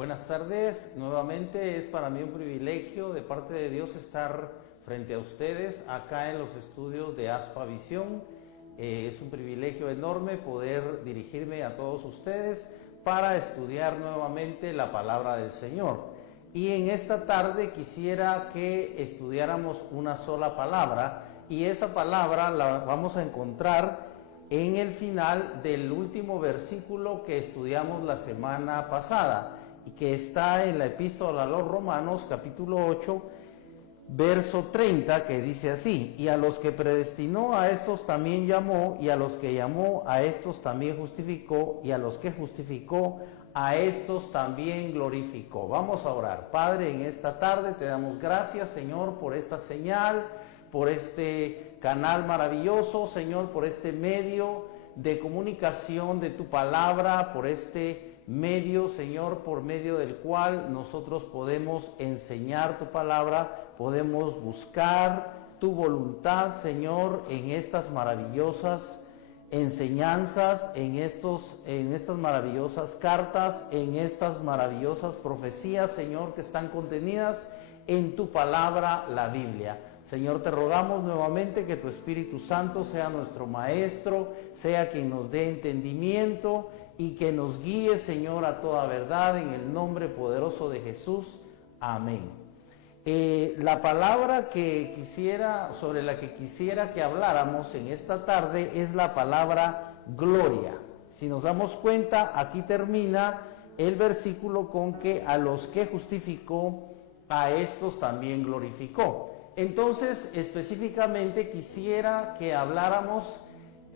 Buenas tardes, nuevamente es para mí un privilegio de parte de Dios estar frente a ustedes acá en los estudios de Aspa Visión. Es un privilegio enorme poder dirigirme a todos ustedes para estudiar nuevamente la palabra del Señor. Y en esta tarde quisiera que estudiáramos una sola palabra, y esa palabra la vamos a encontrar en el final del último versículo que estudiamos la semana pasada, y que está en la epístola a los Romanos, capítulo 8, verso 30, que dice así: y a los que predestinó, a estos también llamó, y a los que llamó, a estos también justificó, y a los que justificó, a estos también glorificó. Vamos a orar. Padre, en esta tarde te damos gracias, Señor, por esta señal, por este canal maravilloso, Señor, por este medio de comunicación de tu palabra, por este medio, Señor, por medio del cual nosotros podemos enseñar tu palabra, podemos buscar tu voluntad, Señor, en estas maravillosas enseñanzas, en estas maravillosas cartas, en estas maravillosas profecías, Señor, que están contenidas en tu palabra, la Biblia. Señor, te rogamos nuevamente que tu Espíritu Santo sea nuestro maestro, sea quien nos dé entendimiento y que nos guíe, Señor, a toda verdad, en el nombre poderoso de Jesús. Amén. La palabra sobre la que quisiera que habláramos en esta tarde es la palabra gloria. Si nos damos cuenta, aquí termina el versículo con que a los que justificó, a estos también glorificó. Entonces, específicamente quisiera que habláramos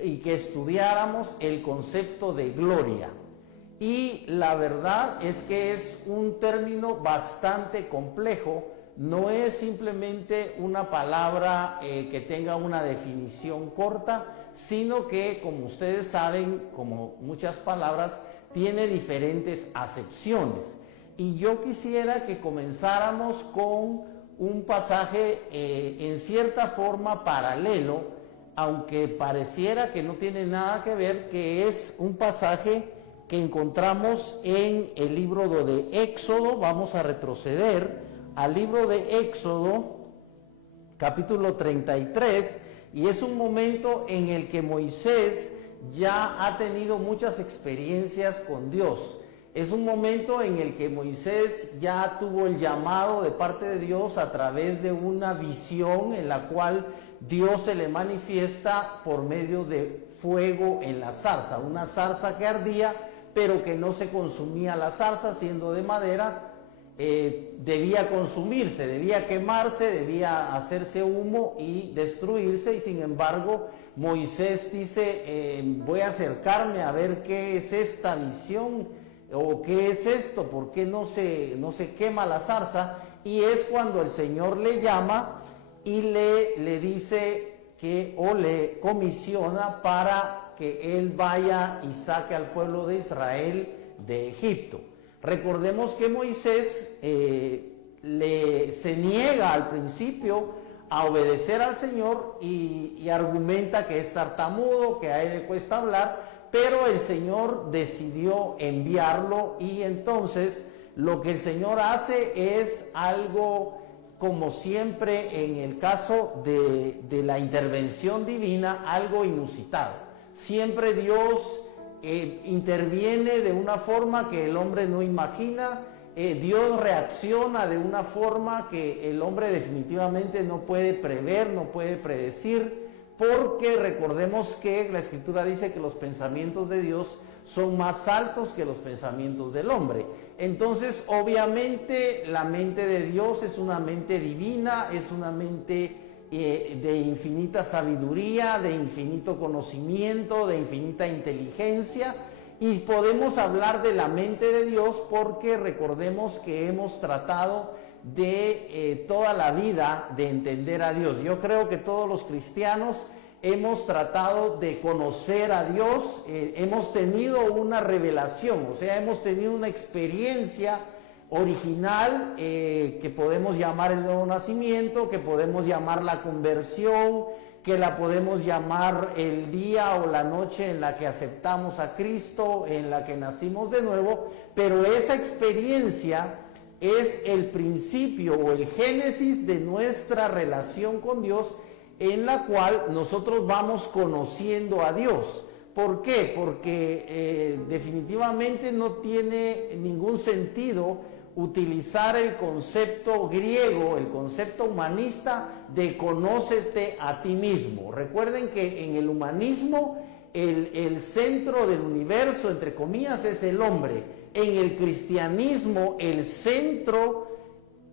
y que estudiáramos el concepto de gloria. Y la verdad es que es un término bastante complejo, no es simplemente una palabra que tenga una definición corta, sino que, como ustedes saben, como muchas palabras, tiene diferentes acepciones. Y yo quisiera que comenzáramos con un pasaje en cierta forma paralelo, aunque pareciera que no tiene nada que ver, que es un pasaje que encontramos en el libro de Éxodo. Vamos a retroceder al libro de Éxodo, capítulo 33, y es un momento en el que Moisés ya ha tenido muchas experiencias con Dios. Es un momento en el que Moisés ya tuvo el llamado de parte de Dios a través de una visión en la cual Dios se le manifiesta por medio de fuego en la zarza, una zarza que ardía, pero que no se consumía la zarza, siendo de madera. Debía consumirse, debía quemarse, debía hacerse humo y destruirse, y sin embargo Moisés dice, voy a acercarme a ver qué es esta visión, o qué es esto, por qué no se quema la zarza. Y es cuando el Señor le llama y le dice le comisiona para que él vaya y saque al pueblo de Israel de Egipto. Recordemos que Moisés se niega al principio a obedecer al Señor y argumenta que es tartamudo, que a él le cuesta hablar, pero el Señor decidió enviarlo, y entonces lo que el Señor hace es algo, como siempre en el caso de la intervención divina, algo inusitado. Siempre Dios interviene de una forma que el hombre no imagina. Dios reacciona de una forma que el hombre definitivamente no puede prever, no puede predecir, porque recordemos que la Escritura dice que los pensamientos de Dios son más altos que los pensamientos del hombre. Entonces, obviamente, la mente de Dios es una mente divina, es una mente de infinita sabiduría, de infinito conocimiento, de infinita inteligencia, y podemos hablar de la mente de Dios porque recordemos que hemos tratado de toda la vida de entender a Dios. Yo creo que todos los cristianos hemos tratado de conocer a Dios, hemos tenido una revelación, o sea, hemos tenido una experiencia original que podemos llamar el nuevo nacimiento, que podemos llamar la conversión, que la podemos llamar el día o la noche en la que aceptamos a Cristo, en la que nacimos de nuevo, pero esa experiencia es el principio o el génesis de nuestra relación con Dios, en la cual nosotros vamos conociendo a Dios. ¿Por qué? Porque definitivamente no tiene ningún sentido utilizar el concepto griego, el concepto humanista de conócete a ti mismo. Recuerden que en el humanismo el centro del universo, entre comillas, es el hombre. En el cristianismo el centro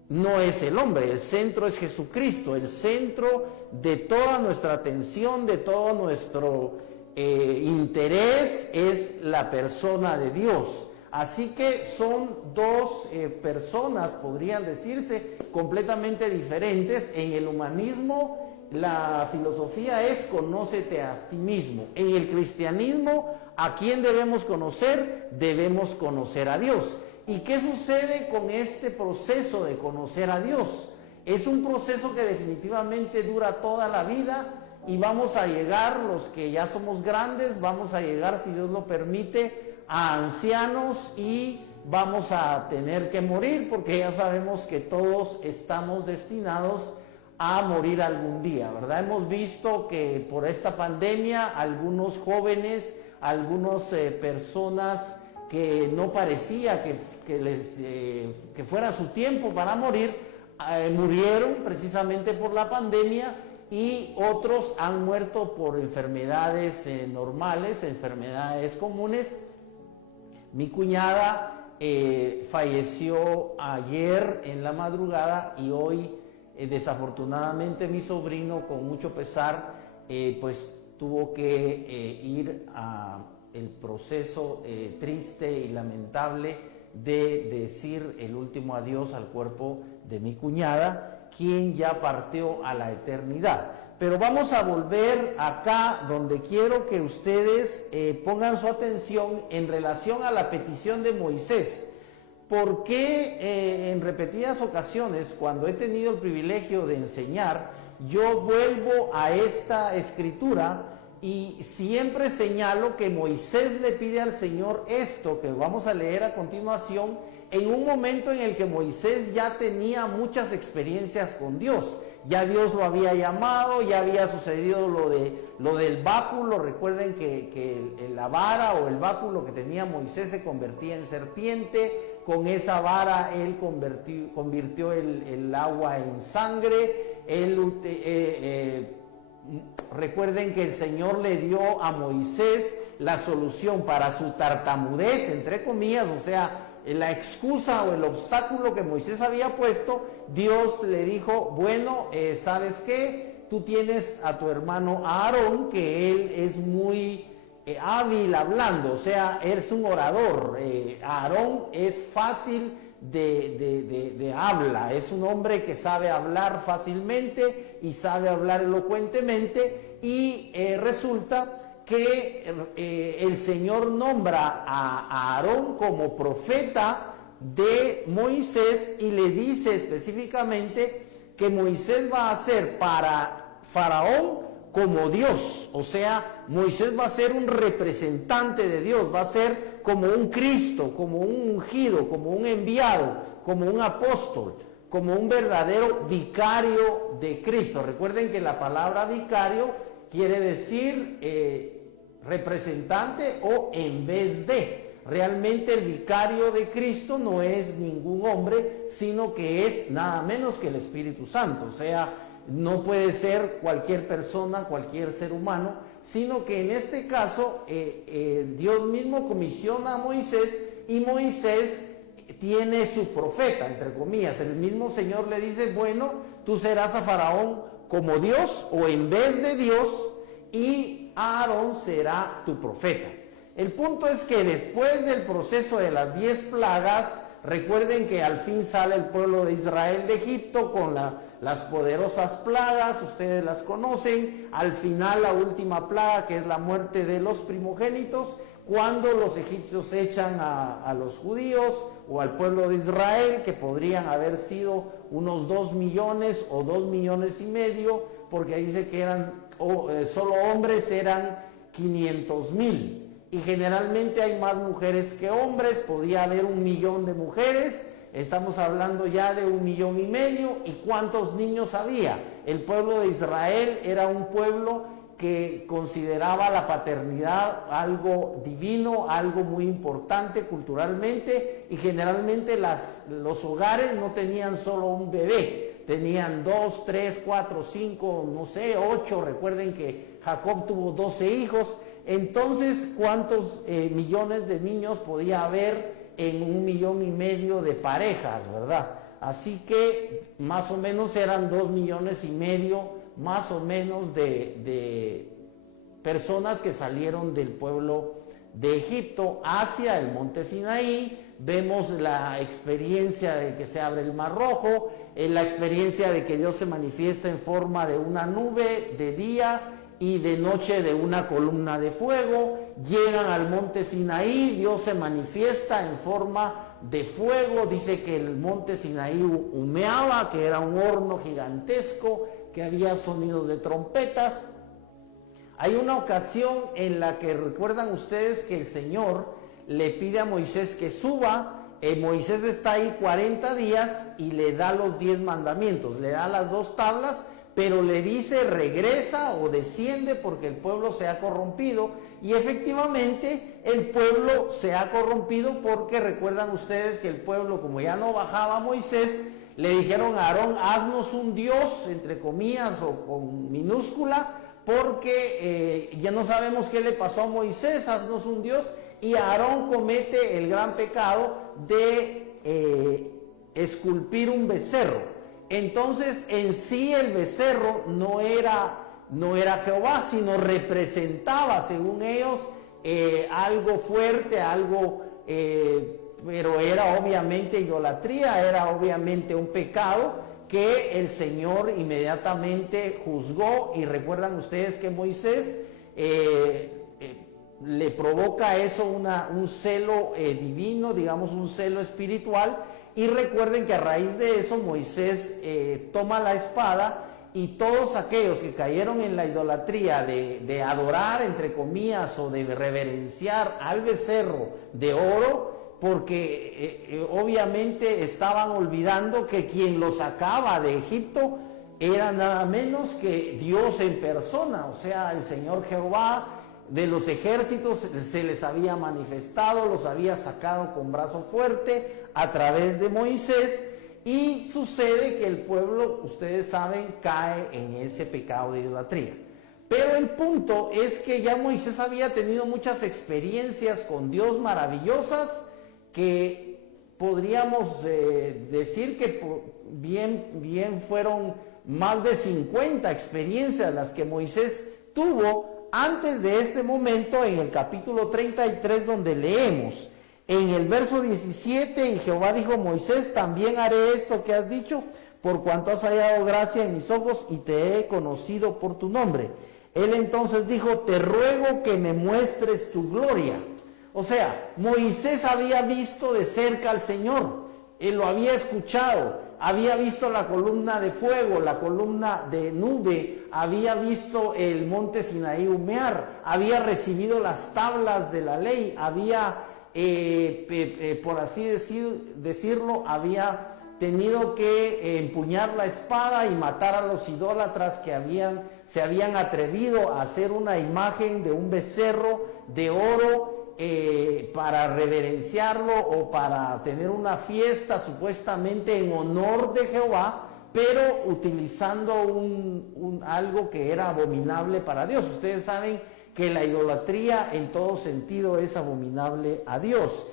no es el hombre, el centro es Jesucristo, el centro de toda nuestra atención, de todo nuestro interés es la persona de Dios. Así que son dos personas, podrían decirse, completamente diferentes. En el humanismo la filosofía es conócete a ti mismo. En el cristianismo, ¿a quién debemos conocer? Debemos conocer a Dios. ¿Y qué sucede con este proceso de conocer a Dios? Es un proceso que definitivamente dura toda la vida y vamos a llegar, los que ya somos grandes, vamos a llegar, si Dios lo permite, a ancianos y vamos a tener que morir, porque ya sabemos que todos estamos destinados a morir algún día, ¿verdad? Hemos visto que por esta pandemia algunos jóvenes, algunas personas que no parecía que fuera su tiempo para morir, murieron precisamente por la pandemia, y otros han muerto por enfermedades normales, enfermedades comunes. Mi cuñada falleció ayer en la madrugada y hoy desafortunadamente mi sobrino, con mucho pesar, pues tuvo que ir a el proceso triste y lamentable de decir el último adiós al cuerpo de mi cuñada, quien ya partió a la eternidad. Pero vamos a volver acá donde quiero que ustedes pongan su atención en relación a la petición de Moisés. ¿Por qué en repetidas ocasiones, cuando he tenido el privilegio de enseñar, yo vuelvo a esta escritura y siempre señalo que Moisés le pide al Señor esto que vamos a leer a continuación, en un momento en el que Moisés ya tenía muchas experiencias con Dios? Ya Dios lo había llamado, ya había sucedido lo del báculo. Recuerden que la vara o el báculo que tenía Moisés se convertía en serpiente. Con esa vara él convirtió el agua en sangre. Recuerden que el Señor le dio a Moisés la solución para su tartamudez, entre comillas, o sea, la excusa o el obstáculo que Moisés había puesto. Dios le dijo, bueno, ¿sabes qué? Tú tienes a tu hermano Aarón, que él es muy hábil hablando, o sea, es un orador. Aarón es fácil de habla, es un hombre que sabe hablar fácilmente y sabe hablar elocuentemente, y resulta que el Señor nombra a Aarón como profeta de Moisés y le dice específicamente que Moisés va a ser para Faraón como Dios. O sea, Moisés va a ser un representante de Dios, va a ser como un Cristo, como un ungido, como un enviado, como un apóstol, como un verdadero vicario de Cristo. Recuerden que la palabra vicario quiere decir representante o en vez de. Realmente el vicario de Cristo no es ningún hombre, sino que es nada menos que el Espíritu Santo. O sea, no puede ser cualquier persona, cualquier ser humano, sino que en este caso Dios mismo comisiona a Moisés, y Moisés tiene su profeta, entre comillas. El mismo Señor le dice, bueno, tú serás a Faraón como Dios o en vez de Dios, y Aarón será tu profeta. El punto es que después del proceso de las 10 plagas, recuerden que al fin sale el pueblo de Israel de Egipto con las poderosas plagas, ustedes las conocen. Al final, la última plaga, que es la muerte de los primogénitos, cuando los egipcios echan a los judíos o al pueblo de Israel, que podrían haber sido unos 2 millones o 2 millones y medio, porque dice que eran solo hombres eran 500,000. Y generalmente hay más mujeres que hombres, podía haber 1,000,000 de mujeres, estamos hablando ya de 1,5 millones. ¿Y cuántos niños había? El pueblo de Israel era un pueblo que consideraba la paternidad algo divino, algo muy importante culturalmente, y generalmente los hogares no tenían solo un bebé, tenían 2, 3, 4, 5, no sé, 8, recuerden que Jacob tuvo 12 hijos. Entonces, ¿cuántos millones de niños podía haber en 1,5 millones de parejas, verdad? Así que más o menos eran 2,5 millones, más o menos, de personas que salieron del pueblo de Egipto hacia el monte Sinaí. Vemos la experiencia de que se abre el Mar Rojo, la experiencia de que Dios se manifiesta en forma de una nube de día y de noche de una columna de fuego. Llegan al monte Sinaí, Dios se manifiesta en forma de fuego. Dice que el monte Sinaí humeaba, que era un horno gigantesco, que había sonidos de trompetas. Hay una ocasión en la que recuerdan ustedes que el Señor le pide a Moisés que suba. Moisés está ahí 40 días y le da los 10 mandamientos, le da las 2 tablas, pero le dice regresa o desciende porque el pueblo se ha corrompido. Y efectivamente el pueblo se ha corrompido porque recuerdan ustedes que el pueblo, como ya no bajaba Moisés, le dijeron a Aarón, haznos un Dios, entre comillas o con minúscula, porque ya no sabemos qué le pasó a Moisés, haznos un Dios. Y Aarón comete el gran pecado de esculpir un becerro. Entonces, en sí el becerro no era Jehová, sino representaba, según ellos, algo fuerte, algo, pero era obviamente idolatría, era obviamente un pecado que el Señor inmediatamente juzgó. Y recuerdan ustedes que Moisés le provoca eso un celo divino, digamos un celo espiritual. Y recuerden que a raíz de eso Moisés toma la espada, y todos aquellos que cayeron en la idolatría de adorar, entre comillas, o de reverenciar al becerro de oro, porque obviamente estaban olvidando que quien los sacaba de Egipto era nada menos que Dios en persona, o sea, el Señor Jehová de los ejércitos se les había manifestado, los había sacado con brazo fuerte a través de Moisés. Y sucede que el pueblo, ustedes saben, cae en ese pecado de idolatría. Pero el punto es que ya Moisés había tenido muchas experiencias con Dios maravillosas, que podríamos decir que bien fueron más de 50 experiencias las que Moisés tuvo antes de este momento. En el capítulo 33, donde leemos en el verso 17, y Jehová dijo a Moisés, también haré esto que has dicho, por cuanto has hallado gracia en mis ojos y te he conocido por tu nombre. Él entonces dijo, te ruego que me muestres tu gloria. O sea, Moisés había visto de cerca al Señor, él lo había escuchado, había visto la columna de fuego, la columna de nube, había visto el monte Sinaí humear, había recibido las tablas de la ley, había por así decirlo, había tenido que empuñar la espada y matar a los idólatras que se habían atrevido a hacer una imagen de un becerro de oro para reverenciarlo o para tener una fiesta supuestamente en honor de Jehová, pero utilizando algo que era abominable para Dios. Ustedes saben que la idolatría en todo sentido es abominable a Dios.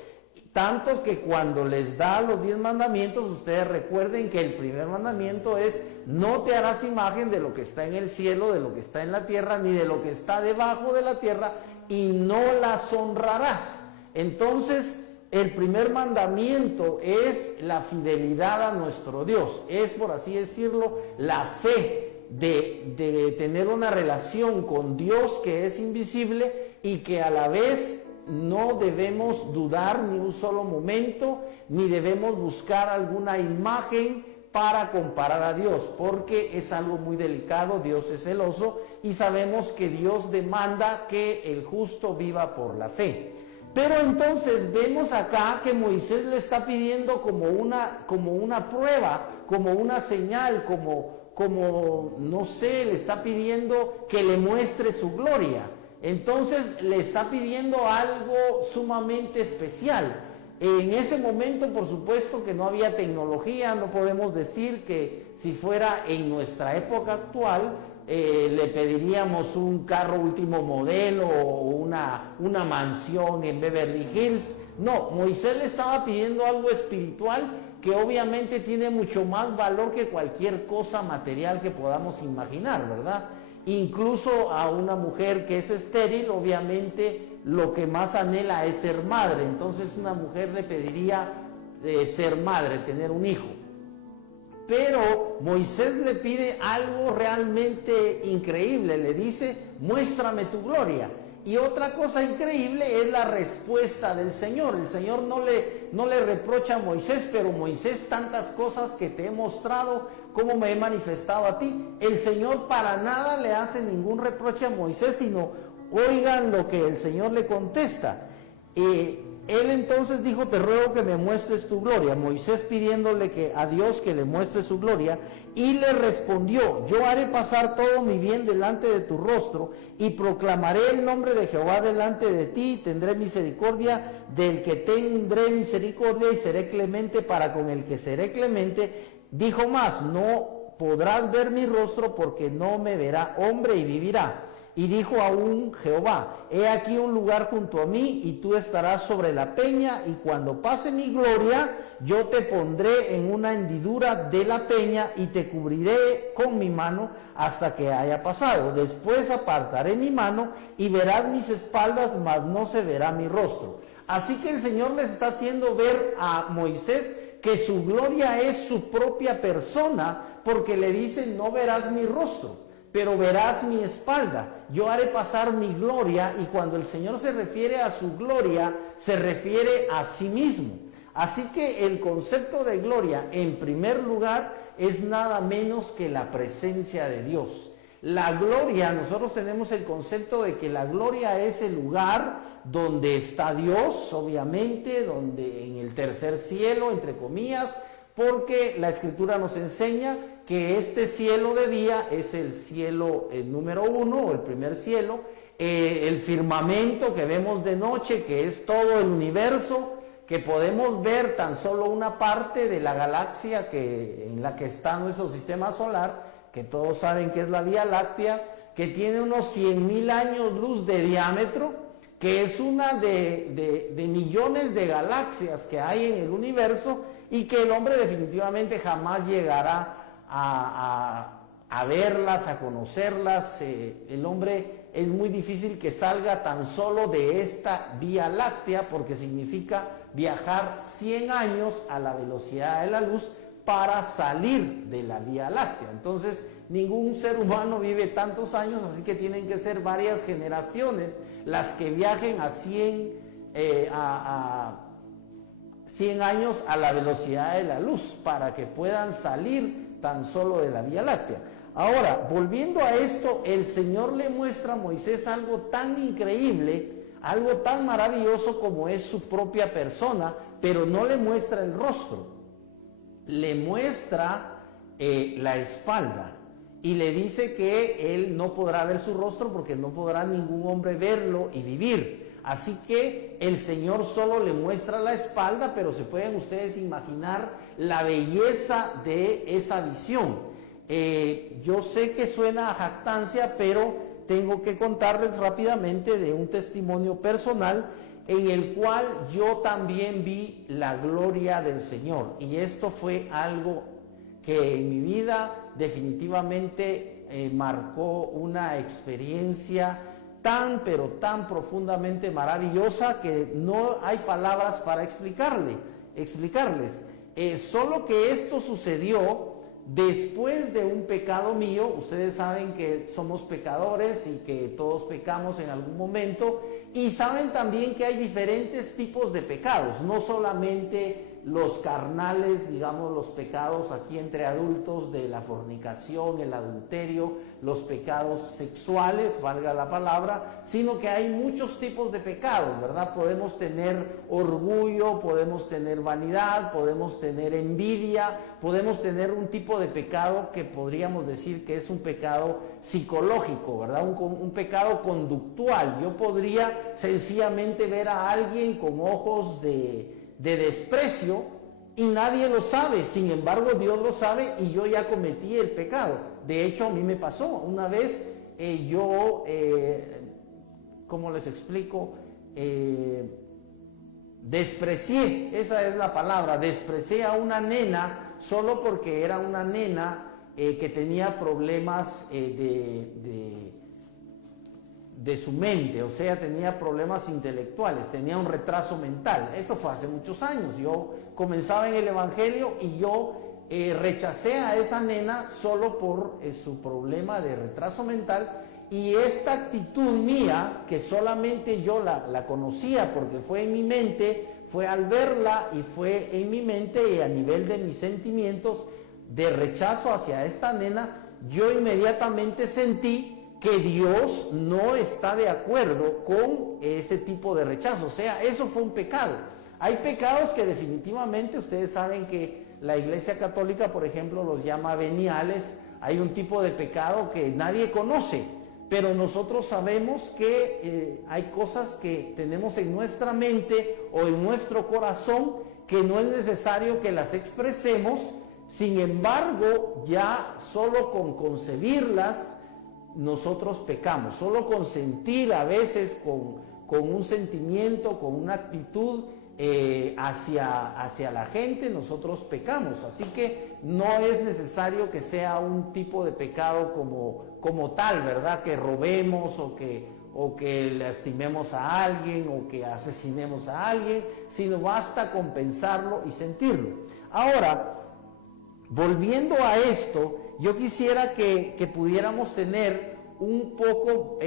Tanto que cuando les da los 10 mandamientos, ustedes recuerden que el primer mandamiento es, no te harás imagen de lo que está en el cielo, de lo que está en la tierra, ni de lo que está debajo de la tierra, y no las honrarás. Entonces, el primer mandamiento es la fidelidad a nuestro Dios, es, por así decirlo, la fe de tener una relación con Dios que es invisible, y que a la vez no debemos dudar ni un solo momento, ni debemos buscar alguna imagen para comparar a Dios, porque es algo muy delicado. Dios es celoso y sabemos que Dios demanda que el justo viva por la fe. Pero entonces vemos acá que Moisés le está pidiendo como una prueba, como una señal, como no sé, le está pidiendo que le muestre su gloria. Entonces le está pidiendo algo sumamente especial. En ese momento, por supuesto que no había tecnología, no podemos decir que si fuera en nuestra época actual, le pediríamos un carro último modelo o una mansión en Beverly Hills. No, Moisés le estaba pidiendo algo espiritual que obviamente tiene mucho más valor que cualquier cosa material que podamos imaginar, ¿verdad? Incluso a una mujer que es estéril, obviamente lo que más anhela es ser madre. Entonces una mujer le pediría ser madre, tener un hijo. Pero Moisés le pide algo realmente increíble, le dice, muéstrame tu gloria. Y otra cosa increíble es la respuesta del Señor. El Señor no le reprocha a Moisés, pero Moisés, tantas cosas que te he mostrado, cómo me he manifestado a ti. El Señor para nada le hace ningún reproche a Moisés, sino oigan lo que el Señor le contesta. Él entonces dijo, te ruego que me muestres tu gloria. Moisés pidiéndole a Dios que le muestre su gloria, y le respondió, yo haré pasar todo mi bien delante de tu rostro, y proclamaré el nombre de Jehová delante de ti, y tendré misericordia del que tendré misericordia, y seré clemente para con el que seré clemente. Dijo más, no podrás ver mi rostro, porque no me verá hombre y vivirá. Y dijo aún Jehová, he aquí un lugar junto a mí, y tú estarás sobre la peña, y cuando pase mi gloria, yo te pondré en una hendidura de la peña, y te cubriré con mi mano hasta que haya pasado. Después apartaré mi mano, y verás mis espaldas, mas no se verá mi rostro. Así que el Señor les está haciendo ver a Moisés que su gloria es su propia persona, porque le dice, no verás mi rostro, pero verás mi espalda. Yo haré pasar mi gloria, y cuando el Señor se refiere a su gloria, se refiere a sí mismo. Así que el concepto de gloria, en primer lugar, es nada menos que la presencia de Dios. La gloria, nosotros tenemos el concepto de que la gloria es el lugar donde está Dios, obviamente, donde en el tercer cielo, entre comillas, porque la Escritura nos enseña que este cielo de día es el cielo número 1, o el primer cielo, el firmamento que vemos de noche, que es todo el universo, que podemos ver tan solo una parte de la galaxia en la que está nuestro sistema solar, que todos saben que es la Vía Láctea, que tiene unos 100,000 años luz de diámetro, que es una de millones de galaxias que hay en el universo, y que el hombre definitivamente jamás llegará a verlas, a conocerlas. El hombre es muy difícil que salga tan solo de esta Vía Láctea, porque significa viajar 100 años a la velocidad de la luz para salir de la Vía Láctea. Entonces, ningún ser humano vive tantos años, así que tienen que ser varias generaciones las que viajen a 100 años a la velocidad de la luz para que puedan salir tan solo de la Vía Láctea. Ahora, volviendo a esto, el Señor le muestra a Moisés algo tan increíble, algo tan maravilloso como es su propia persona, pero no le muestra el rostro, le muestra la espalda, y le dice que él no podrá ver su rostro porque no podrá ningún hombre verlo y vivir. Así que el Señor solo le muestra la espalda, pero se pueden ustedes imaginar la belleza de esa visión. Yo sé que suena a jactancia, pero tengo que contarles rápidamente de un testimonio personal en el cual yo también vi la gloria del Señor. Y esto fue algo que en mi vida definitivamente marcó una experiencia pero tan profundamente maravillosa que no hay palabras para explicarles. Solo que esto sucedió después de un pecado mío. Ustedes saben que somos pecadores y que todos pecamos en algún momento, y saben también que hay diferentes tipos de pecados, no solamente los carnales, digamos, los pecados aquí entre adultos de la fornicación, el adulterio, los pecados sexuales, valga la palabra, sino que hay muchos tipos de pecados, ¿verdad? Podemos tener orgullo, podemos tener vanidad, podemos tener envidia, podemos tener un tipo de pecado que podríamos decir que es un pecado psicológico, ¿verdad? Un pecado conductual. Yo podría sencillamente ver a alguien con ojos de desprecio y nadie lo sabe, sin embargo Dios lo sabe y yo ya cometí el pecado. De hecho, a mí me pasó una vez, ¿cómo les explico? Desprecié, esa es la palabra, desprecié a una nena solo porque era una nena que tenía problemas de su mente, o sea, tenía problemas intelectuales, tenía un retraso mental. Eso fue hace muchos años. Yo comenzaba en el Evangelio y yo rechacé a esa nena solo por su problema de retraso mental, y esta actitud mía, que solamente yo la conocía porque fue en mi mente, fue al verla y fue en mi mente y a nivel de mis sentimientos de rechazo hacia esta nena, yo inmediatamente sentí que Dios no está de acuerdo con ese tipo de rechazo. O sea, eso fue un pecado. Hay pecados que definitivamente ustedes saben que la Iglesia Católica, por ejemplo, los llama veniales. Hay un tipo de pecado que nadie conoce, pero nosotros sabemos que hay cosas que tenemos en nuestra mente o en nuestro corazón que no es necesario que las expresemos. Sin embargo, ya solo con concebirlas nosotros pecamos. Solo con sentir a veces con un sentimiento, con una actitud hacia la gente, nosotros pecamos. Así que no es necesario que sea un tipo de pecado como tal, ¿verdad? Que robemos o que lastimemos a alguien o que asesinemos a alguien, sino basta con pensarlo y sentirlo. Ahora, volviendo a esto, yo quisiera que pudiéramos tener un poco,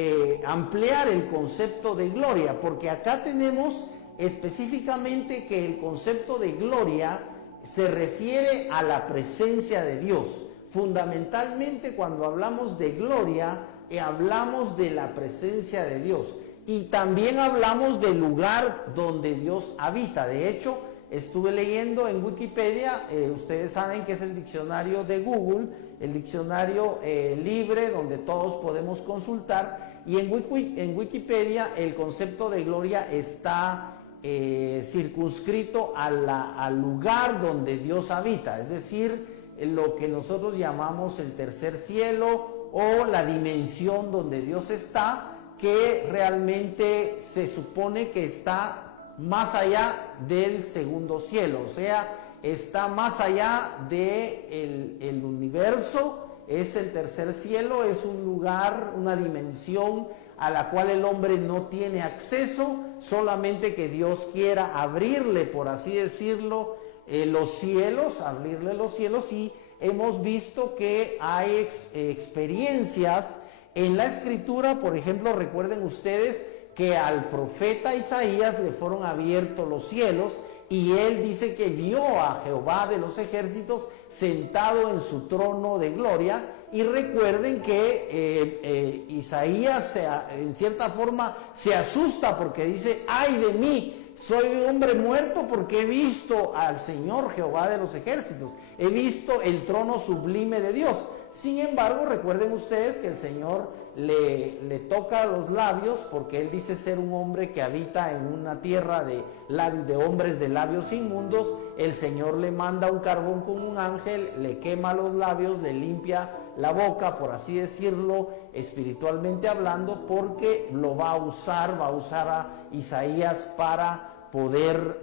ampliar el concepto de gloria, porque acá tenemos específicamente que el concepto de gloria se refiere a la presencia de Dios. Fundamentalmente, cuando hablamos de gloria, hablamos de la presencia de Dios y también hablamos del lugar donde Dios habita. De hecho, estuve leyendo en Wikipedia, ustedes saben que es el diccionario de Google, el diccionario libre donde todos podemos consultar, y en Wikipedia el concepto de gloria está circunscrito al lugar donde Dios habita, es decir, lo que nosotros llamamos el tercer cielo o la dimensión donde Dios está, que realmente se supone que está más allá del segundo cielo, o sea, está más allá del universo. Es el tercer cielo, es un lugar, una dimensión a la cual el hombre no tiene acceso, solamente que Dios quiera abrirle, por así decirlo, los cielos, abrirle los cielos, y hemos visto que hay experiencias en la Escritura. Por ejemplo, recuerden ustedes que al profeta Isaías le fueron abiertos los cielos y él dice que vio a Jehová de los ejércitos sentado en su trono de gloria. Y recuerden que Isaías en cierta forma se asusta porque dice: ay de mí, soy un hombre muerto, porque he visto al Señor Jehová de los ejércitos, he visto el trono sublime de Dios. Sin embargo, recuerden ustedes que el Señor le toca los labios, porque él dice ser un hombre que habita en una tierra de hombres de labios inmundos. El Señor le manda un carbón con un ángel, le quema los labios, le limpia la boca, por así decirlo, espiritualmente hablando, porque lo va a usar a Isaías para poder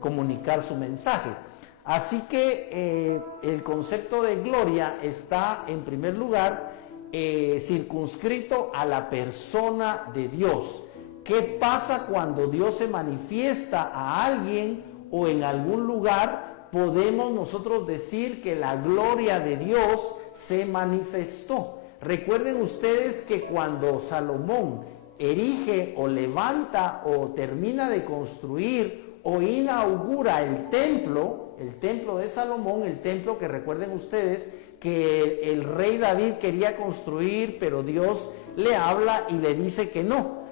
comunicar su mensaje. Así que el concepto de gloria está en primer lugar circunscrito a la persona de Dios. ¿Qué pasa cuando Dios se manifiesta a alguien o en algún lugar? Podemos nosotros decir que la gloria de Dios se manifestó. Recuerden ustedes que cuando Salomón erige o levanta o termina de construir o inaugura el templo de Salomón, el templo que recuerden ustedes que el rey David quería construir, pero Dios le habla y le dice que no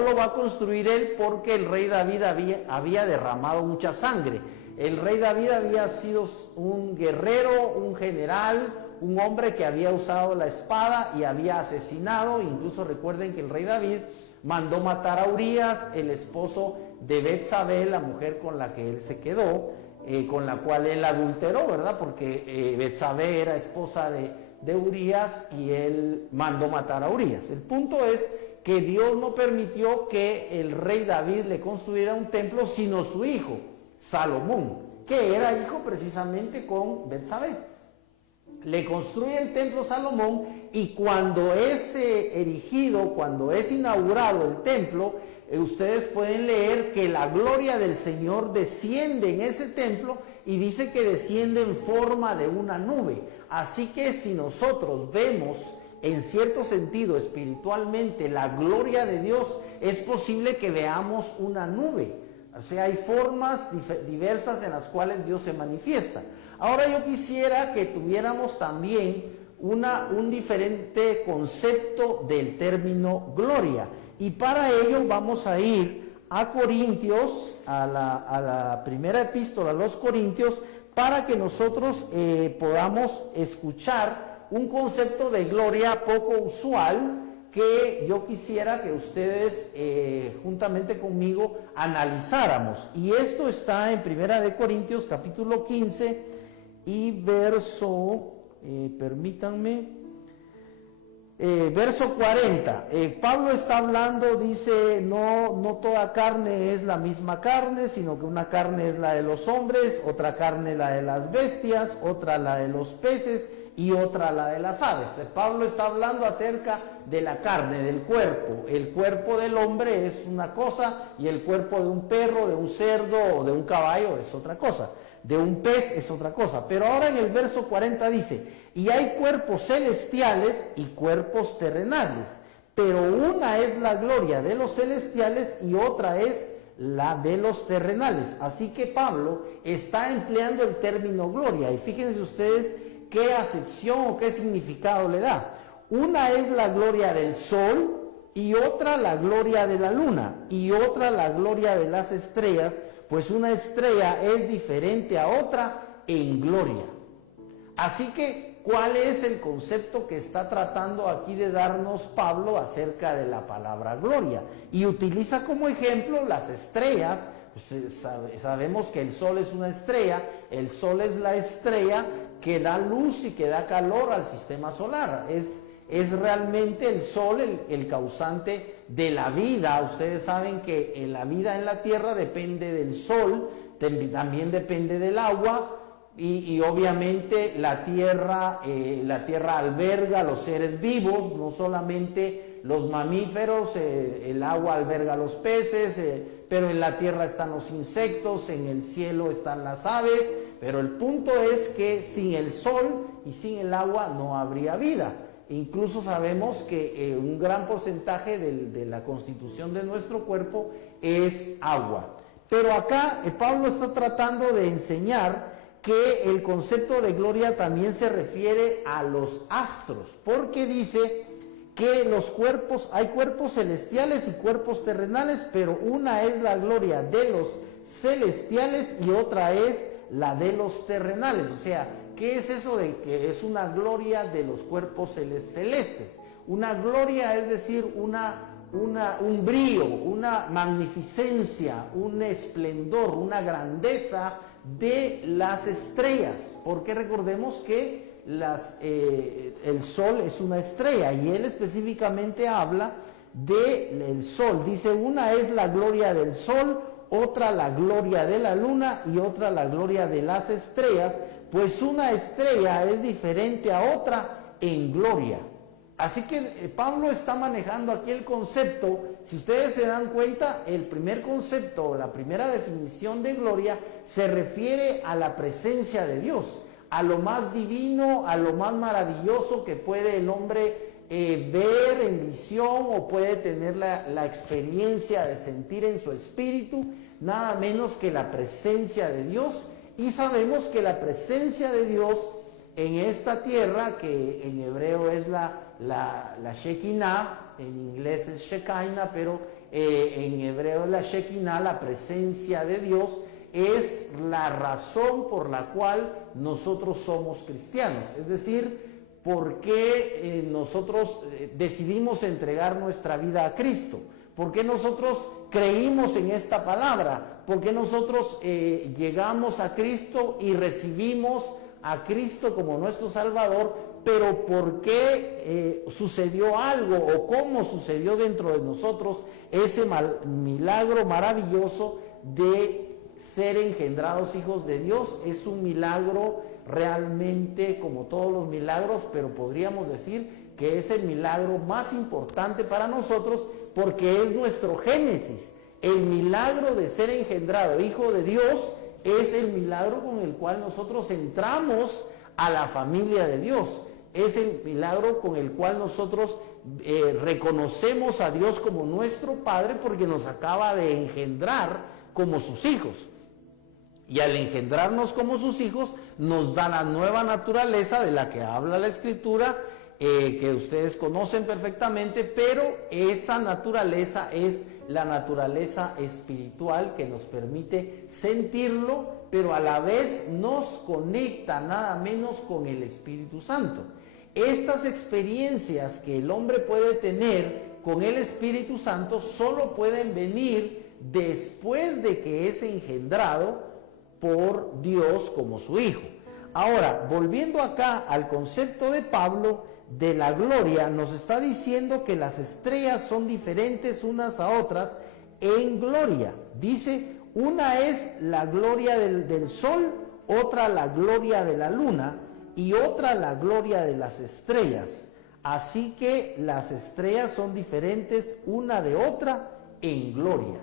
lo va a construir él porque el rey David había derramado mucha sangre. El rey David había sido un guerrero, un general, un hombre que había usado la espada y había asesinado. Incluso recuerden que el rey David mandó matar a Urías, el esposo de Betsabé, la mujer con la que él se quedó, con la cual él adulteró, ¿verdad? Porque Betsabé era esposa de Urías y él mandó matar a Urías. El punto es que Dios no permitió que el rey David le construyera un templo, sino su hijo, Salomón, que era hijo precisamente con Betsabé. Le construye el templo Salomón y cuando es erigido, cuando es inaugurado el templo, ustedes pueden leer que la gloria del Señor desciende en ese templo y dice que desciende en forma de una nube. Así que si nosotros vemos en cierto sentido espiritualmente la gloria de Dios, es posible que veamos una nube. O sea, hay formas diversas en las cuales Dios se manifiesta. Ahora yo quisiera que tuviéramos también un diferente concepto del término gloria. Y para ello vamos a ir a Corintios, a la primera epístola a los Corintios, para que nosotros podamos escuchar un concepto de gloria poco usual que yo quisiera que ustedes juntamente conmigo analizáramos. Y esto está en Primera de Corintios capítulo 15 y verso, verso 40. Pablo está hablando, dice, no toda carne es la misma carne, sino que una carne es la de los hombres, otra carne la de las bestias, otra la de los peces y otra la de las aves. Pablo está hablando acerca de la carne, del cuerpo. El cuerpo del hombre es una cosa y el cuerpo de un perro, de un cerdo o de un caballo es otra cosa. De un pez es otra cosa. Pero ahora en el verso 40 dice, y hay cuerpos celestiales y cuerpos terrenales, pero una es la gloria de los celestiales y otra es la de los terrenales. Así que Pablo está empleando el término gloria y fíjense ustedes qué acepción o qué significado le da. Una es la gloria del sol y otra la gloria de la luna y otra la gloria de las estrellas, pues una estrella es diferente a otra en gloria. Así que, ¿cuál es el concepto que está tratando aquí de darnos Pablo acerca de la palabra gloria? Y utiliza como ejemplo las estrellas. Pues sabemos que el sol es una estrella, el sol es la estrella que da luz y que da calor al sistema solar. Es realmente el sol el causante de la vida. Ustedes saben que la vida en la tierra depende del sol, también depende del agua y obviamente la tierra alberga los seres vivos, no solamente los mamíferos, el agua alberga los peces, pero en la tierra están los insectos, en el cielo están las aves, pero el punto es que sin el sol y sin el agua no habría vida. Incluso sabemos que un gran porcentaje de la constitución de nuestro cuerpo es agua. Pero acá Pablo está tratando de enseñar que el concepto de gloria también se refiere a los astros, porque dice que hay cuerpos celestiales y cuerpos terrenales, pero una es la gloria de los celestiales y otra es la de los terrenales. O sea, ¿qué es eso de que es una gloria de los cuerpos celestes? Una gloria es decir, un brillo, una magnificencia, un esplendor, una grandeza de las estrellas, porque recordemos que el sol es una estrella y él específicamente habla del sol. Dice, una es la gloria del sol, otra la gloria de la luna y otra la gloria de las estrellas, pues una estrella es diferente a otra en gloria. Así que Pablo está manejando aquí el concepto. Si ustedes se dan cuenta, el primer concepto, la primera definición de gloria se refiere a la presencia de Dios, a lo más divino, a lo más maravilloso que puede el hombre ver en visión o puede tener la experiencia de sentir en su espíritu nada menos que la presencia de Dios. Y sabemos que la presencia de Dios en esta tierra, que en hebreo es la Shekinah, en inglés es Shekinah, pero en hebreo es la Shekinah, la presencia de Dios, es la razón por la cual nosotros somos cristianos. Es decir, ¿por qué nosotros decidimos entregar nuestra vida a Cristo? ¿Por qué nosotros creímos en esta palabra? ¿Por qué nosotros llegamos a Cristo y recibimos a Cristo como nuestro Salvador? Pero ¿por qué sucedió algo o cómo sucedió dentro de nosotros ese milagro maravilloso de ser engendrados hijos de Dios? Es un milagro realmente como todos los milagros, pero podríamos decir que es el milagro más importante para nosotros porque es nuestro génesis. El milagro de ser engendrado hijo de Dios es el milagro con el cual nosotros entramos a la familia de Dios. Es el milagro con el cual nosotros reconocemos a Dios como nuestro Padre porque nos acaba de engendrar como sus hijos. Y al engendrarnos como sus hijos, nos da la nueva naturaleza de la que habla la Escritura, que ustedes conocen perfectamente, pero esa naturaleza es la naturaleza espiritual que nos permite sentirlo, pero a la vez nos conecta nada menos con el Espíritu Santo. Estas experiencias que el hombre puede tener con el Espíritu Santo solo pueden venir después de que es engendrado por Dios como su hijo. Ahora, volviendo acá al concepto de Pablo de la gloria, nos está diciendo que las estrellas son diferentes unas a otras en gloria. Dice, una es la gloria del sol, otra la gloria de la luna y otra la gloria de las estrellas. Así que las estrellas son diferentes una de otra en gloria.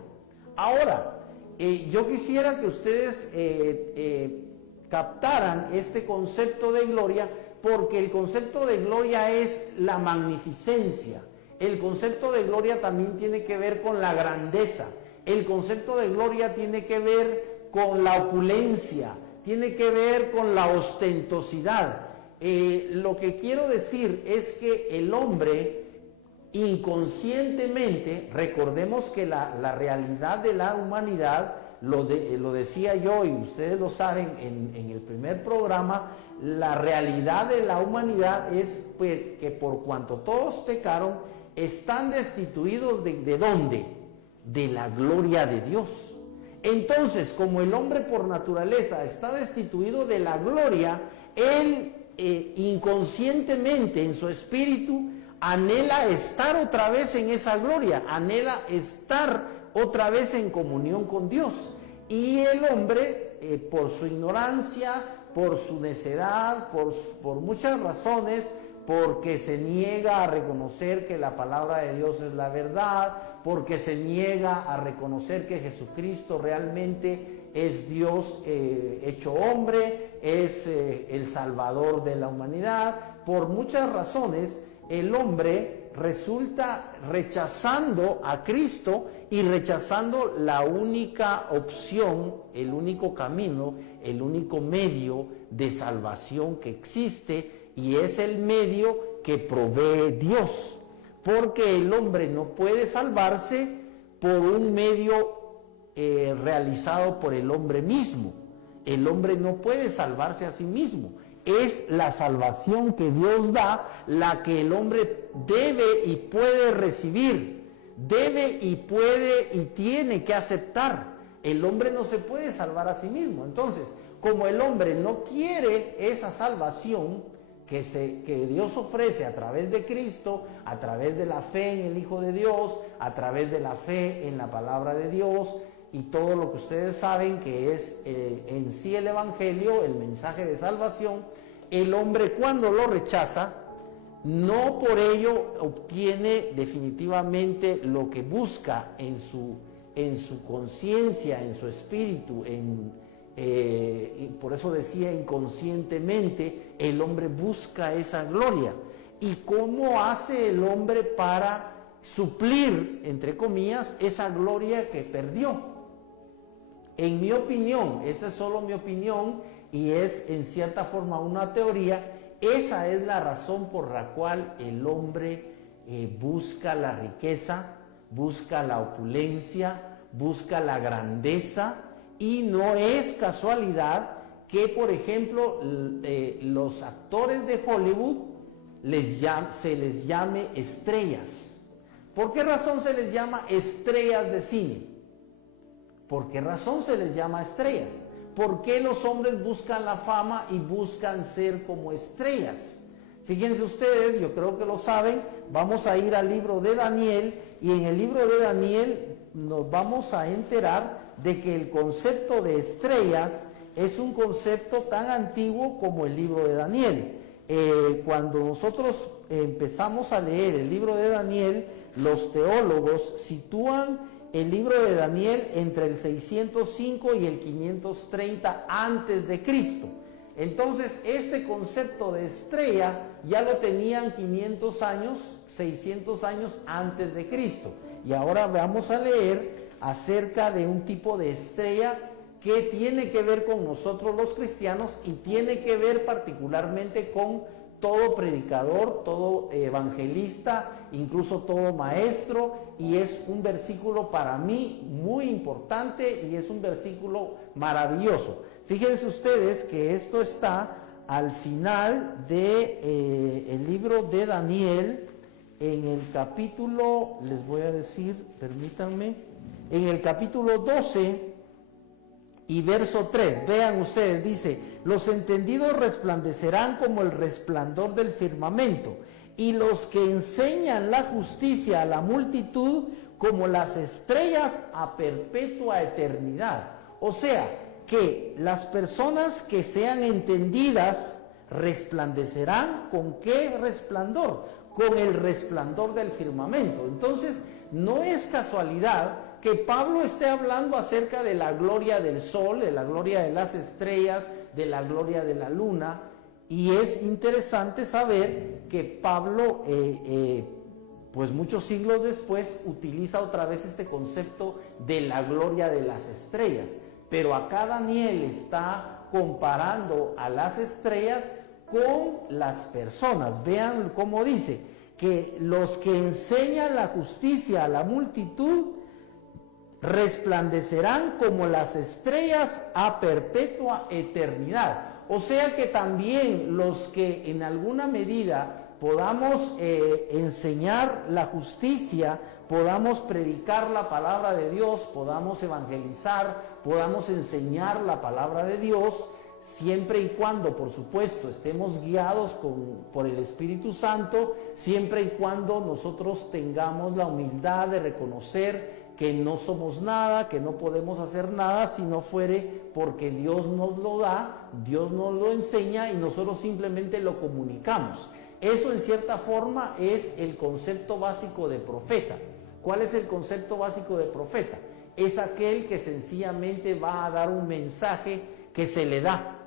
Ahora, yo quisiera que ustedes captaran este concepto de gloria, porque el concepto de gloria es la magnificencia. El concepto de gloria también tiene que ver con la grandeza. El concepto de gloria tiene que ver con la opulencia, tiene que ver con la ostentosidad. Lo que quiero decir es que el hombre inconscientemente, recordemos que la realidad de la humanidad, lo decía yo y ustedes lo saben en el primer programa, la realidad de la humanidad es pues, que por cuanto todos pecaron, están destituidos ¿de dónde? De la gloria de Dios. Entonces, como el hombre por naturaleza está destituido de la gloria, él inconscientemente en su espíritu anhela estar otra vez en esa gloria, anhela estar otra vez en comunión con Dios. Y el hombre, por su ignorancia, por su necedad, por muchas razones, porque se niega a reconocer que la palabra de Dios es la verdad, porque se niega a reconocer que Jesucristo realmente es Dios hecho hombre, es el Salvador de la humanidad. Por muchas razones, el hombre resulta rechazando a Cristo y rechazando la única opción, el único camino, el único medio de salvación que existe, y es el medio que provee Dios. Porque el hombre no puede salvarse por un medio realizado por el hombre mismo. El hombre no puede salvarse a sí mismo. Es la salvación que Dios da la que el hombre debe y puede recibir, debe y puede y tiene que aceptar. El hombre no se puede salvar a sí mismo. Entonces, como el hombre no quiere esa salvación que Dios ofrece a través de Cristo, a través de la fe en el Hijo de Dios, a través de la fe en la palabra de Dios, y todo lo que ustedes saben que es en sí el Evangelio, el mensaje de salvación, el hombre cuando lo rechaza, no por ello obtiene definitivamente lo que busca en su conciencia, en su espíritu, y por eso decía inconscientemente, el hombre busca esa gloria. y cómo hace el hombre para suplir, entre comillas, esa gloria que perdió. En mi opinión, esa es solo mi opinión y es en cierta forma una teoría, esa es la razón por la cual el hombre busca la riqueza, busca la opulencia, busca la grandeza, y no es casualidad que, por ejemplo, los actores de Hollywood se les llame estrellas. ¿Por qué razón se les llama estrellas de cine? ¿Por qué razón se les llama estrellas? ¿Por qué los hombres buscan la fama y buscan ser como estrellas? Fíjense ustedes, yo creo que lo saben, vamos a ir al libro de Daniel, y en el libro de Daniel nos vamos a enterar de que el concepto de estrellas es un concepto tan antiguo como el libro de Daniel. Cuando nosotros empezamos a leer el libro de Daniel, los teólogos sitúan el libro de Daniel entre el 605 y el 530 antes de Cristo. Entonces, este concepto de estrella ya lo tenían 500 años, 600 años antes de Cristo. Y ahora vamos a leer acerca de un tipo de estrella que tiene que ver con nosotros los cristianos y tiene que ver particularmente con todo predicador, todo evangelista, incluso todo maestro, y es un versículo para mí muy importante y es un versículo maravilloso. Fíjense ustedes que esto está al final de el libro de Daniel, en el capítulo, les voy a decir, permítanme, en el capítulo 12 y verso 3, vean ustedes, dice: los entendidos resplandecerán como el resplandor del firmamento, y los que enseñan la justicia a la multitud como las estrellas a perpetua eternidad. O sea, que las personas que sean entendidas resplandecerán. ¿Con qué resplandor? Con el resplandor del firmamento. Entonces, no es casualidad que Pablo esté hablando acerca de la gloria del sol, de la gloria de las estrellas, de la gloria de la luna, y es interesante saber que Pablo, pues muchos siglos después, utiliza otra vez este concepto de la gloria de las estrellas, pero acá Daniel está comparando a las estrellas con las personas. Vean cómo dice, que los que enseñan la justicia a la multitud resplandecerán como las estrellas a perpetua eternidad. O sea que también los que en alguna medida podamos enseñar la justicia, podamos predicar la palabra de Dios, podamos evangelizar, podamos enseñar la palabra de Dios, siempre y cuando, por supuesto, estemos guiados por el Espíritu Santo, siempre y cuando nosotros tengamos la humildad de reconocer que no somos nada, que no podemos hacer nada si no fuere porque Dios nos lo da, Dios nos lo enseña y nosotros simplemente lo comunicamos. Eso en cierta forma es el concepto básico de profeta. ¿Cuál es el concepto básico de profeta? Es aquel que sencillamente va a dar un mensaje que se le da.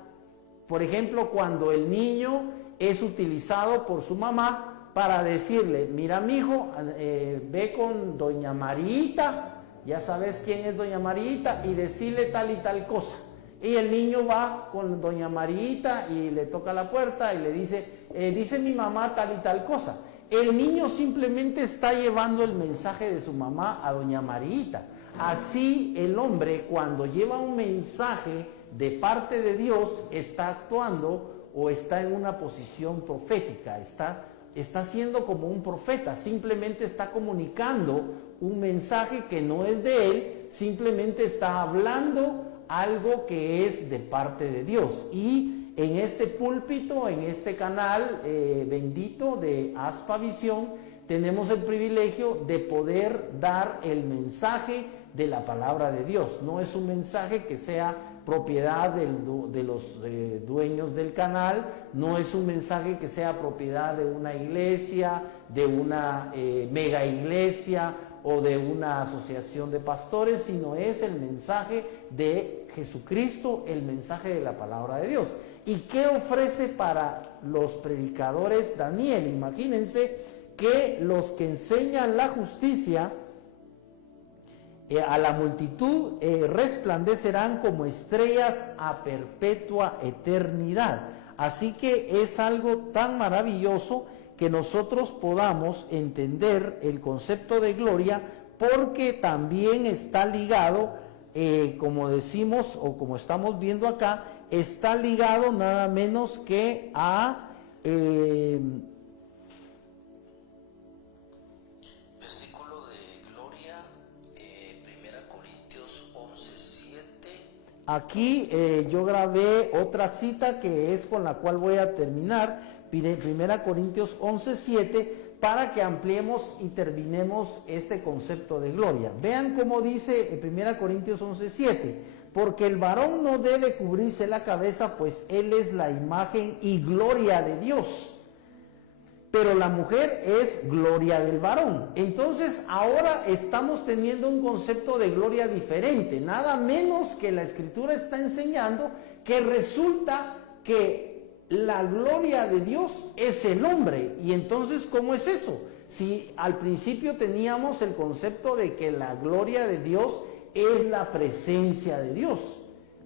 Por ejemplo, cuando el niño es utilizado por su mamá para decirle: mira, mijo, ve con doña Marita, ya sabes quién es doña Marita, y decirle tal y tal cosa. Y el niño va con doña Marita y le toca la puerta y le dice: dice mi mamá tal y tal cosa. El niño simplemente está llevando el mensaje de su mamá a doña Marita. Así el hombre, cuando lleva un mensaje de parte de Dios, está actuando o está en una posición profética, está siendo como un profeta, simplemente está comunicando un mensaje que no es de él, simplemente está hablando algo que es de parte de Dios. Y en este púlpito, en este canal bendito de Aspa Visión, tenemos el privilegio de poder dar el mensaje de la palabra de Dios. No es un mensaje que sea propiedad de los dueños del canal, no es un mensaje que sea propiedad de una iglesia, de una mega iglesia o de una asociación de pastores, sino es el mensaje de Jesucristo, el mensaje de la palabra de Dios. ¿Y qué ofrece para los predicadores Daniel? Imagínense que los que enseñan la justicia a la multitud resplandecerán como estrellas a perpetua eternidad. Así que es algo tan maravilloso que nosotros podamos entender el concepto de gloria, porque también está ligado, como decimos o como estamos viendo acá, está ligado nada menos que a versículo de gloria, 1 Corintios 11:7. Aquí yo grabé otra cita que es con la cual voy a terminar, 1 Corintios 11:7, para que ampliemos y terminemos este concepto de gloria. Vean cómo dice 1 Corintios 11:7. Porque el varón no debe cubrirse la cabeza, pues él es la imagen y gloria de Dios. Pero la mujer es gloria del varón. Entonces ahora estamos teniendo un concepto de gloria diferente. Nada menos que la Escritura está enseñando que resulta que la gloria de Dios es el hombre. Y entonces, ¿cómo es eso? Si al principio teníamos el concepto de que la gloria de Dios es la presencia de Dios,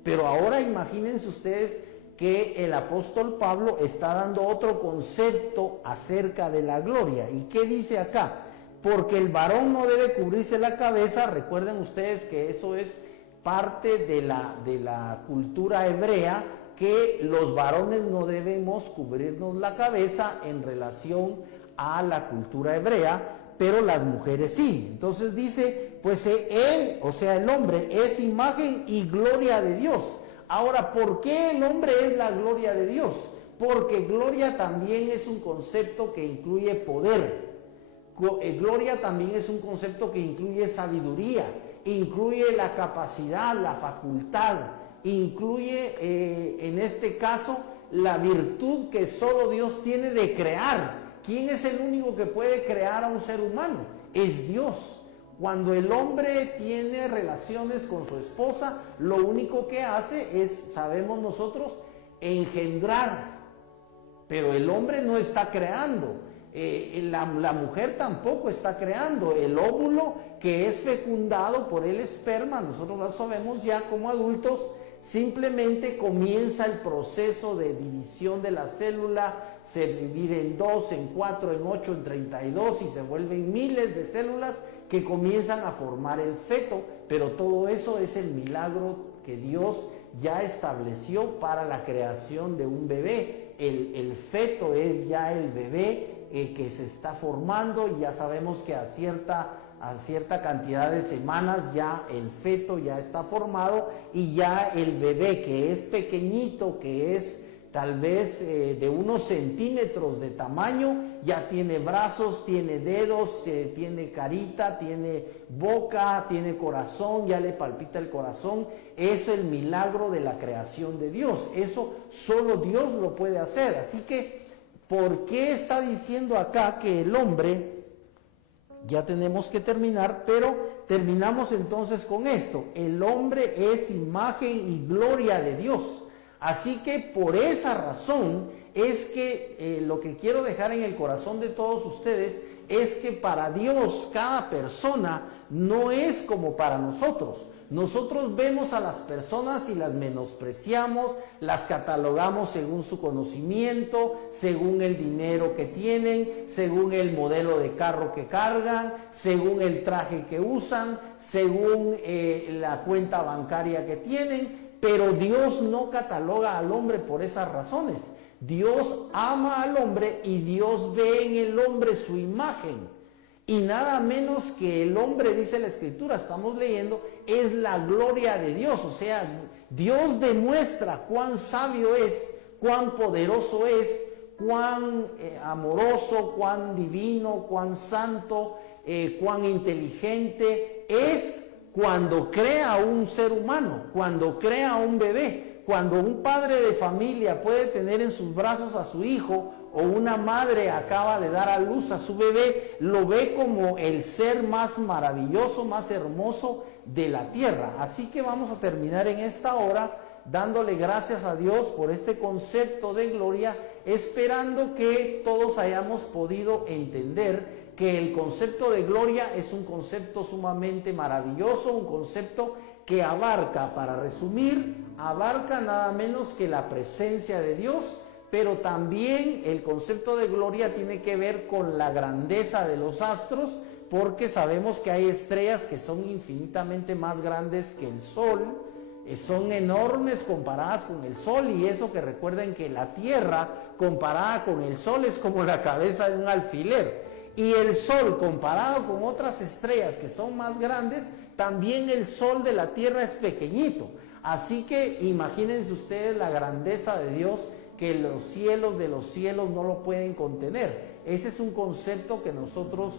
pero ahora imagínense ustedes que el apóstol Pablo está dando otro concepto acerca de la gloria. ¿Y qué dice acá? Porque el varón no debe cubrirse la cabeza. Recuerden ustedes que eso es parte de la cultura hebrea, que los varones no debemos cubrirnos la cabeza en relación a la cultura hebrea, pero las mujeres sí. Entonces dice, pues él, o sea el hombre, es imagen y gloria de Dios. Ahora, ¿por qué el hombre es la gloria de Dios? Porque gloria también es un concepto que incluye poder. Gloria también es un concepto que incluye sabiduría, incluye la capacidad, la facultad, incluye en este caso la virtud que solo Dios tiene de crear. ¿Quién es el único que puede crear a un ser humano? Es Dios. Cuando el hombre tiene relaciones con su esposa, lo único que hace es, sabemos nosotros, engendrar. Pero el hombre no está creando. La mujer tampoco está creando. El óvulo que es fecundado por el esperma, nosotros lo sabemos ya como adultos, simplemente comienza el proceso de división de la célula. Se divide en 2, en 4, en 8, en 32 y se vuelven miles de células que comienzan a formar el feto, pero todo eso es el milagro que Dios ya estableció para la creación de un bebé. El feto es ya el bebé que se está formando, y ya sabemos que a cierta cantidad de semanas ya el feto ya está formado, y ya el bebé, que es pequeñito, que es tal vez de unos centímetros de tamaño, ya tiene brazos, tiene dedos, tiene carita, tiene boca, tiene corazón, ya le palpita el corazón. Es el milagro de la creación de Dios. Eso solo Dios lo puede hacer. Así que, ¿por qué está diciendo acá que el hombre? Ya tenemos que terminar, pero terminamos entonces con esto. El hombre es imagen y gloria de Dios. Así que por esa razón es que lo que quiero dejar en el corazón de todos ustedes es que para Dios cada persona no es como para nosotros. Nosotros vemos a las personas y las menospreciamos, las catalogamos según su conocimiento, según el dinero que tienen, según el modelo de carro que cargan, según el traje que usan, según la cuenta bancaria que tienen. Pero Dios no cataloga al hombre por esas razones. Dios ama al hombre y Dios ve en el hombre su imagen. Y nada menos que el hombre, dice la Escritura, estamos leyendo, es la gloria de Dios. O sea, Dios demuestra cuán sabio es, cuán poderoso es, cuán amoroso, cuán divino, cuán santo, cuán inteligente es, cuando crea un ser humano, cuando crea un bebé. Cuando un padre de familia puede tener en sus brazos a su hijo, o una madre acaba de dar a luz a su bebé, lo ve como el ser más maravilloso, más hermoso de la tierra. Así que vamos a terminar en esta hora dándole gracias a Dios por este concepto de gloria, esperando que todos hayamos podido entender que el concepto de gloria es un concepto sumamente maravilloso, un concepto que abarca, para resumir, abarca nada menos que la presencia de Dios, pero también el concepto de gloria tiene que ver con la grandeza de los astros, porque sabemos que hay estrellas que son infinitamente más grandes que el Sol, son enormes comparadas con el Sol, y eso que recuerden que la Tierra comparada con el Sol es como la cabeza de un alfiler, y el Sol comparado con otras estrellas que son más grandes, también el Sol de la Tierra es pequeñito. Así que imagínense ustedes la grandeza de Dios, que los cielos de los cielos no lo pueden contener. Ese es un concepto que nosotros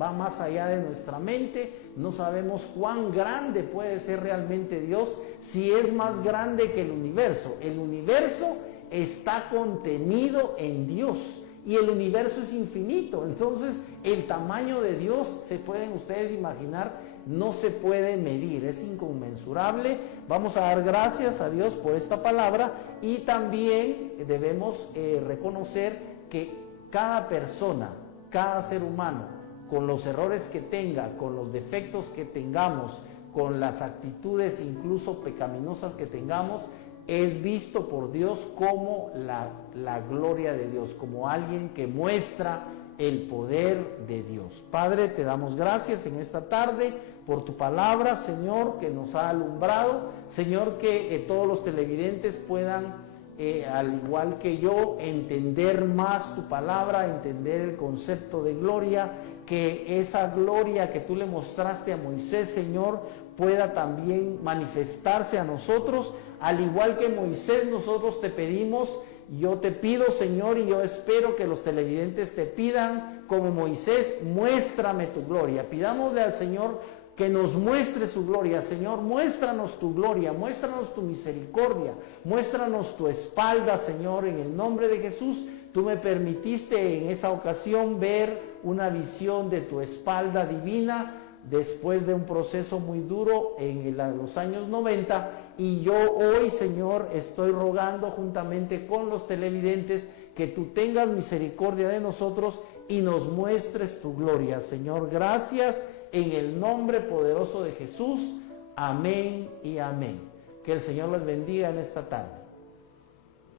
va más allá de nuestra mente. No sabemos cuán grande puede ser realmente Dios, si es más grande que el universo. El universo está contenido en Dios y el universo es infinito. Entonces el tamaño de Dios, se pueden ustedes imaginar, no se puede medir, es inconmensurable. Vamos a dar gracias a Dios por esta palabra, y también debemos reconocer que cada persona, cada ser humano, con los errores que tenga, con los defectos que tengamos, con las actitudes incluso pecaminosas que tengamos, es visto por Dios como la gloria de Dios, como alguien que muestra el poder de Dios. Padre, te damos gracias en esta tarde por tu palabra, Señor, que nos ha alumbrado. Señor, que todos los televidentes puedan, al igual que yo, entender más tu palabra, entender el concepto de gloria, que esa gloria que tú le mostraste a Moisés, Señor, pueda también manifestarse a nosotros. Al igual que Moisés, nosotros te pedimos, yo te pido, Señor, y yo espero que los televidentes te pidan, como Moisés, muéstrame tu gloria. Pidámosle al Señor que nos muestre su gloria. Señor, muéstranos tu gloria, muéstranos tu misericordia, muéstranos tu espalda, Señor, en el nombre de Jesús. Tú me permitiste en esa ocasión ver una visión de tu espalda divina después de un proceso muy duro en los años 90, y yo hoy, Señor, estoy rogando juntamente con los televidentes que tú tengas misericordia de nosotros y nos muestres tu gloria. Señor, gracias en el nombre poderoso de Jesús. Amén y amén. Que el Señor les bendiga en esta tarde.